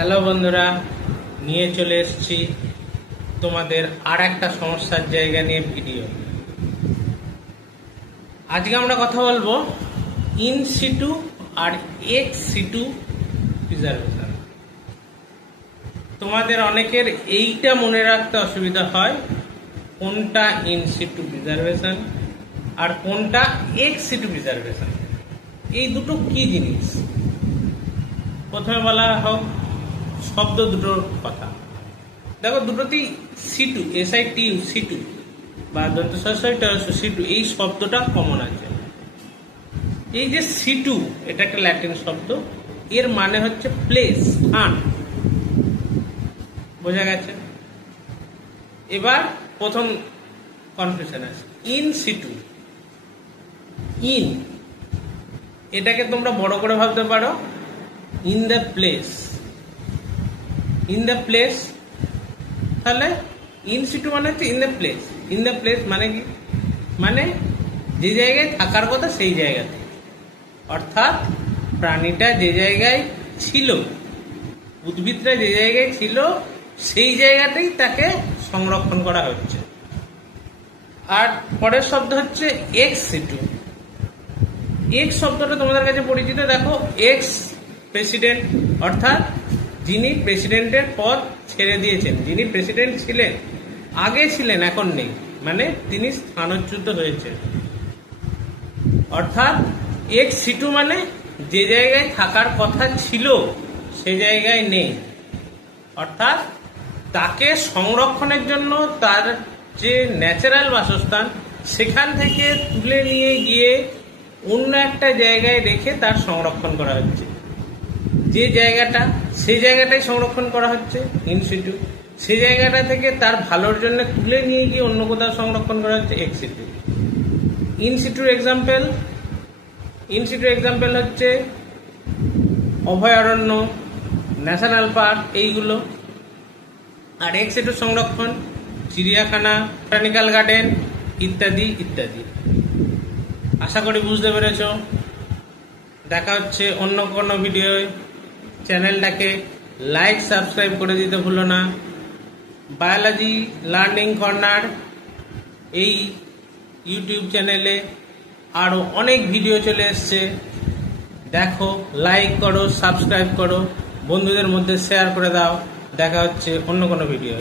Hello বন্ধুরা, নিয়ে চলে এসেছি তোমাদের আর একটা সমস্যার জায়গা নিয়ে ভিডিও। আজকে আমরা কথা বলবো ইন সিটু আর এক্স সিটু প্রিজার্ভেশন। তোমাদের অনেকের এইটা মনে রাখতে অসুবিধা হয়, কোনটা ইন সিটু প্রিজার্ভেশন আর কোনটা এক্স সিটু প্রিজার্ভেশন, এই দুটো কি জিনিস। প্রথমে বলা হোক শব্দ দুটোর কথা। দেখো, দুটোতেই সিটু, SITU সিটু বা সিটু, এই শব্দটা কমন আছে। এই যে সিটু, এটা একটা ল্যাটিন শব্দ, এর মানে হচ্ছে প্লেস, স্থান। বোঝা গেছে? এবার প্রথম কনফিউশন আছে, ইন সিটু। ইন, এটাকে তোমরা বড় করে ভাবতে পারো in the place. In the place, তাহলে ইন সিটু মানে হচ্ছে in the place. In the place মানে কি? মানে যে জায়গায় থাকার কথা সেই জায়গাতে, অর্থাৎ প্রাণীটা যে জায়গায় ছিল, উদ্ভিদটা যে জায়গায় ছিল সেই জায়গাতেই তাকে সংরক্ষণ করা হচ্ছে। আর পরের শব্দ হচ্ছে এক্স সিটু। এক্স শব্দটা তোমাদের কাছে পরিচিত। দেখো, এক্স প্রেসিডেন্ট, অর্থাৎ যিনি প্রেসিডেন্টের পদ ছেড়ে দিয়েছেন, যিনি প্রেসিডেন্ট ছিলেন, আগে ছিলেন এখন নেই, মানে তিনি স্থানচ্যুত হয়েছেন। অর্থাৎ এক্স সিটু মানে যে জায়গায় থাকার কথা ছিল সে জায়গায় নেই, অর্থাৎ তাকে সংরক্ষণের জন্য তার যে ন্যাচারাল বাসস্থান সেখান থেকে তুলে নিয়ে গিয়ে অন্য একটা জায়গায় রেখে তার সংরক্ষণ করা হচ্ছে। যে জায়গাটা, সেই জায়গাটাই সংরক্ষণ করা হচ্ছে ইন সিটু। সেই জায়গাটা থেকে তার ভালোর জন্য তুলে নিয়ে গিয়ে অন্য কোথাও সংরক্ষণ করা হচ্ছে এক্স সিটু। ইন সিটুর এক্সাম্পল, ইন সিটুর এক্সাম্পল হচ্ছে অভয়ারণ্য, ন্যাশনাল পার্ক, এইগুলো। আর এক্স সিটুর সংরক্ষণ চিড়িয়াখানা, বোটানিক্যাল গার্ডেন ইত্যাদি ইত্যাদি। আশা করি বুঝতে পেরেছ। দেখা হচ্ছে অন্য কোনো ভিডিও। চ্যানেলটাকে লাইক, সাবস্ক্রাইব করে দিতে ভুলো না। বায়োলজি লার্নিং কর্নার এই ইউটিউব চ্যানেলে আরও অনেক ভিডিও চলে এসছে, দেখো, লাইক করো, সাবস্ক্রাইব করো, বন্ধুদের মধ্যে শেয়ার করে দাও। দেখা হচ্ছে অন্য কোনো ভিডিও।